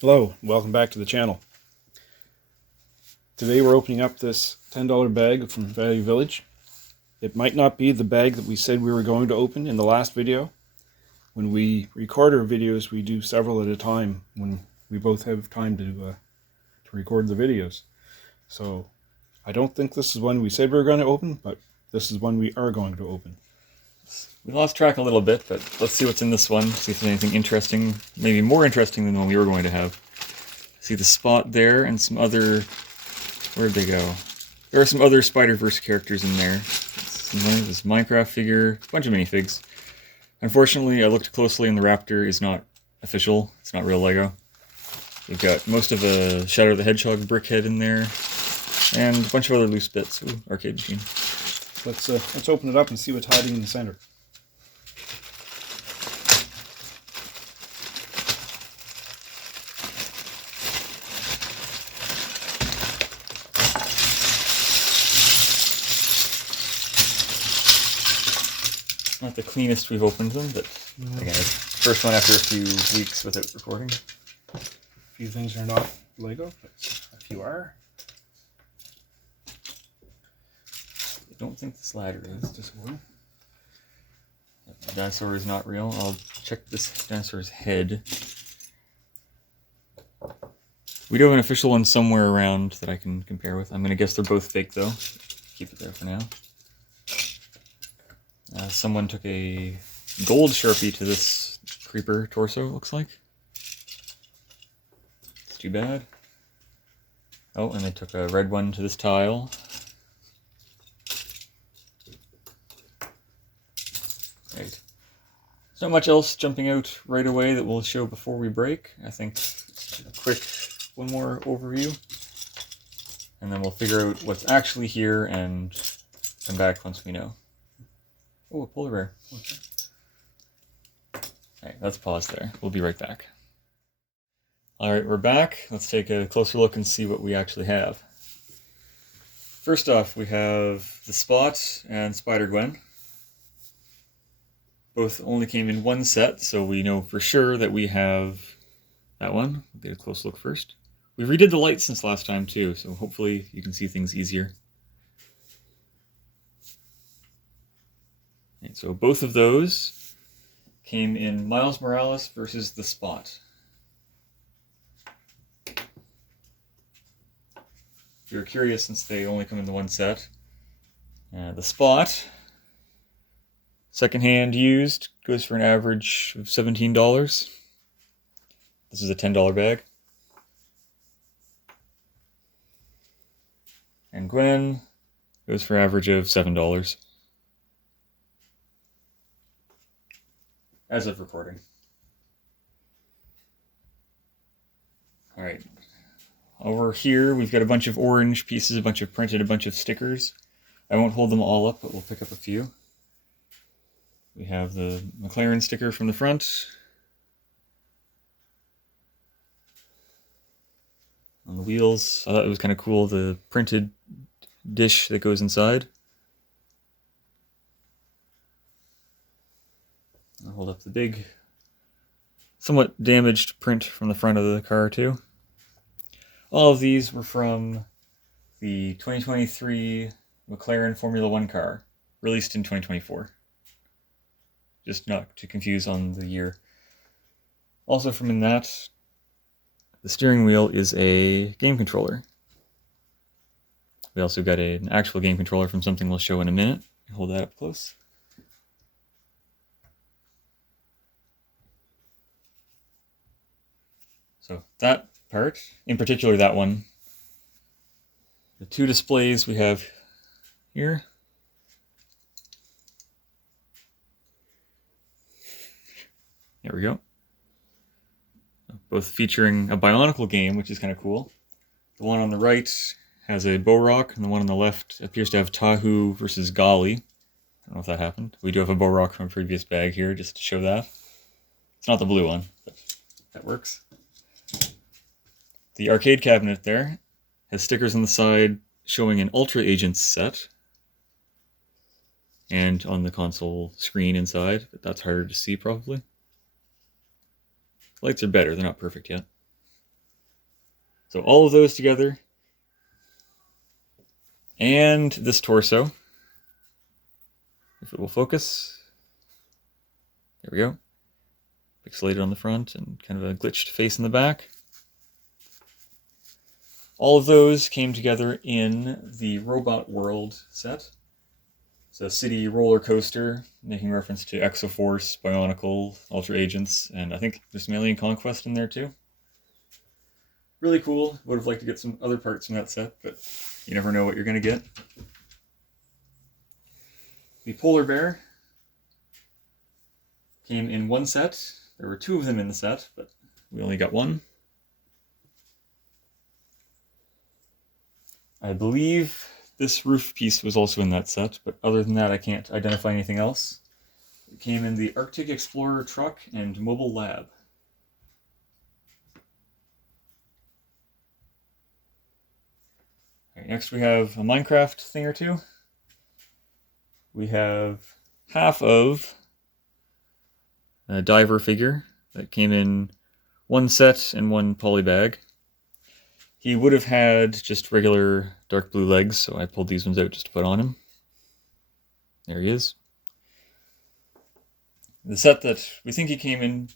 Hello, welcome back to the channel. Today we're opening up this $10 bag from Value Village. It might not be the bag that we said we were going to open in the last video. When we record our videos, we do several at a time when we both have time to record the videos. So I don't think this is one we said we were going to open, but this is one we are going to open. We lost track a little bit, but let's see what's in this one, see if there's anything interesting, maybe more interesting than the one we were going to have. See the spot there and some other... Where'd they go? There are some other Spider-Verse characters in there. This Minecraft figure, a bunch of minifigs. Unfortunately, I looked closely and the Raptor is not official. It's not real Lego. We've got most of a Shadow the Hedgehog brickhead in there, and a bunch of other loose bits. Ooh, arcade machine. Let's open it up and see what's hiding in the center. Not the cleanest we've opened them, but again, it's the first one after a few weeks without recording. A few things are not Lego, but a few are. I don't think this ladder is. Just one. The dinosaur is not real. I'll check this dinosaur's head. We do have an official one somewhere around that I can compare with. I'm going to guess they're both fake, though. Keep it there for now. Someone took a gold Sharpie to this creeper torso, it looks like. It's too bad. Oh, and they took a red one to this tile. Right. There's not much else jumping out right away that we'll show before we break. I think just a quick one more overview. And then we'll figure out what's actually here and come back once we know. Oh, a polar bear. Okay. Alright, let's pause there. We'll be right back. Alright, we're back. Let's take a closer look and see what we actually have. First off, we have the Spot and Spider-Gwen. Both only came in one set, so we know for sure that we have that one. We'll get a close look first. We redid the lights since last time too, so hopefully you can see things easier. And so both of those came in Miles Morales versus the Spot. If you're curious, since they only come in the one set, the Spot, secondhand used, goes for an average of $17. This is a $10 bag. And Gwen goes for an average of $7. As of recording. Alright. Over here, we've got a bunch of orange pieces, a bunch of printed, a bunch of stickers. I won't hold them all up, but we'll pick up a few. We have the McLaren sticker from the front. On the wheels, I thought it was kind of cool, the printed dish that goes inside. I'll hold up the big, somewhat damaged print from the front of the car too. All of these were from the 2023 McLaren Formula One car, released in 2024. Just not to confuse on the year. Also from in that, the steering wheel is a game controller. We also got an actual game controller from something we'll show in a minute. Hold that up close. So that part, in particular that one, the two displays we have here. There we go. Both featuring a Bionicle game, which is kind of cool. The one on the right has a Bo-Rock, and the one on the left appears to have Tahu versus Golly. I don't know if that happened. We do have a Bo-Rock from a previous bag here, just to show that. It's not the blue one, but that works. The arcade cabinet there has stickers on the side showing an Ultra Agents set. And on the console screen inside, but that's harder to see probably. Lights are better, they're not perfect yet. So all of those together, and this torso, if it will focus. There we go. Pixelated on the front and kind of a glitched face in the back. All of those came together in the Robot World set. It's a city roller coaster, making reference to Exoforce, Bionicle, Ultra Agents, and I think there's some Alien Conquest in there too. Really cool. Would have liked to get some other parts from that set, but you never know what you're going to get. The Polar Bear came in one set. There were two of them in the set, but we only got one. I believe this roof piece was also in that set, but other than that I can't identify anything else. It came in the Arctic Explorer truck and mobile lab. Alright, next we have a Minecraft thing or two. We have half of a diver figure that came in one set and one poly bag. He would have had just regular dark blue legs, so I pulled these ones out just to put on him. There he is. The set that we think he came in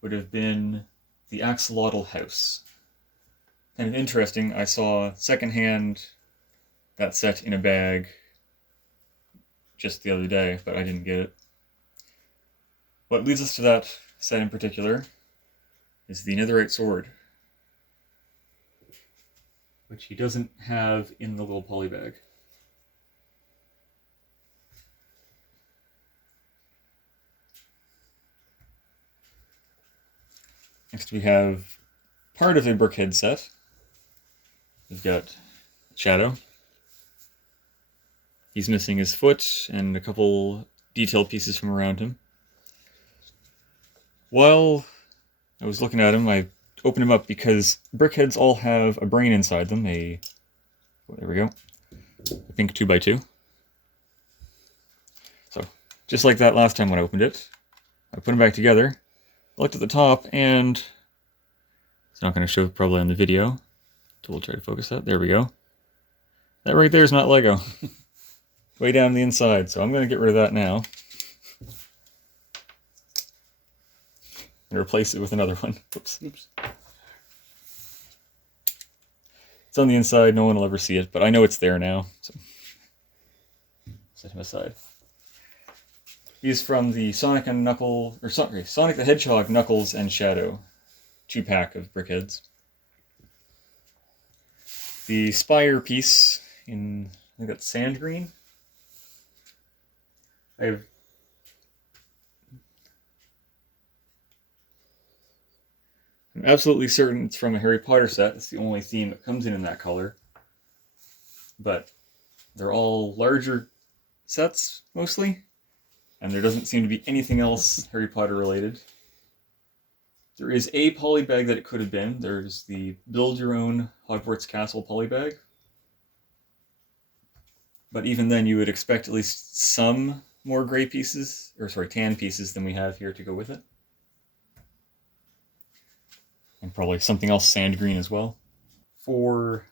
would have been the Axolotl House. Kind of interesting, I saw secondhand that set in a bag just the other day, but I didn't get it. What leads us to that set in particular is the Netherite Sword, which he doesn't have in the little poly bag. Next we have part of a Brickhead set. We've got Shadow. He's missing his foot and a couple detail pieces from around him. While I was looking at him, I opened him up because Brickheads all have a brain inside them. There we go. A pink 2x2. So, just like that last time when I opened it, I put them back together, looked at the top, and it's not going to show probably on the video, so we'll try to focus that. There we go. That right there is not Lego. Way down the inside, so I'm going to get rid of that now. And replace it with another one. Oops. It's on the inside, no one will ever see it, but I know it's there now, so set him aside. He's from the Sonic the Hedgehog, Knuckles, and Shadow 2-pack of Brickheads. The Spire piece in, I think that's sand green. I'm absolutely certain it's from a Harry Potter set. It's the only theme that comes in that color. But they're all larger sets, mostly. And there doesn't seem to be anything else Harry Potter related. There is a poly bag that it could have been. There's the Build Your Own Hogwarts Castle poly bag. But even then you would expect at least some more gray pieces, tan pieces than we have here to go with it. And probably something else sand green as well. For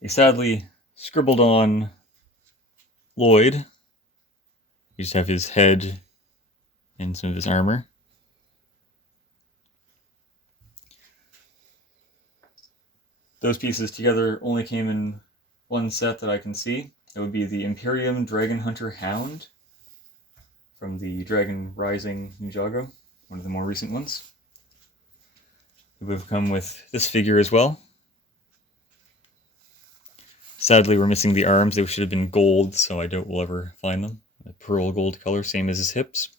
a sadly scribbled on Lloyd, you just have his head and some of his armor. Those pieces together only came in one set that I can see. It would be the Imperium Dragon Hunter Hound from the Dragon Rising Ninjago, one of the more recent ones. It would have come with this figure as well. Sadly, we're missing the arms. They should have been gold, so I doubt we'll ever find them. A pearl gold color, same as his hips.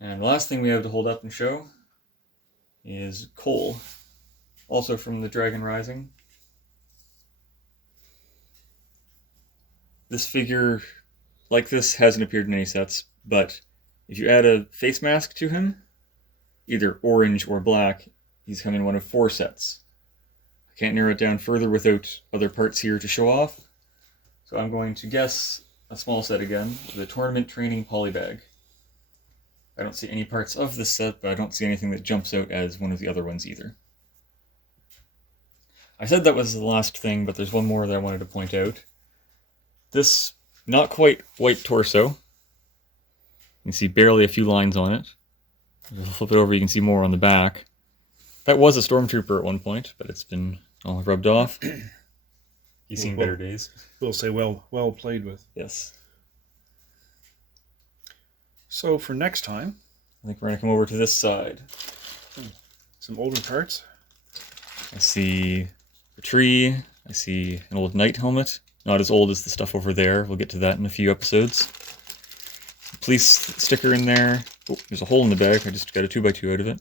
And the last thing we have to hold up and show is Cole, also from the Dragon Rising. This figure, like this, hasn't appeared in any sets, but if you add a face mask to him, either orange or black, he's come in one of 4 sets. I can't narrow it down further without other parts here to show off, so I'm going to guess a small set again, the Tournament Training Polybag. I don't see any parts of this set, but I don't see anything that jumps out as one of the other ones either. I said that was the last thing, but there's one more that I wanted to point out. This not quite white torso. You can see barely a few lines on it. If you flip it over, you can see more on the back. That was a stormtrooper at one point, but it's been all rubbed off. He's seen better days. We'll say well played with. Yes. So for next time, I think we're going to come over to this side. some older parts. I see a tree. I see an old knight helmet. Not as old as the stuff over there. We'll get to that in a few episodes. Police sticker in there. Oh, there's a hole in the bag. I just got a 2x2 out of it.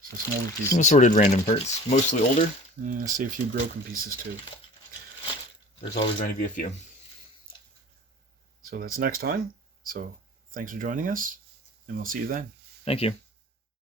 So some older pieces. Some assorted random parts. Mostly older. I see a few broken pieces too. There's always going to be a few. So that's next time. So thanks for joining us, and we'll see you then. Thank you.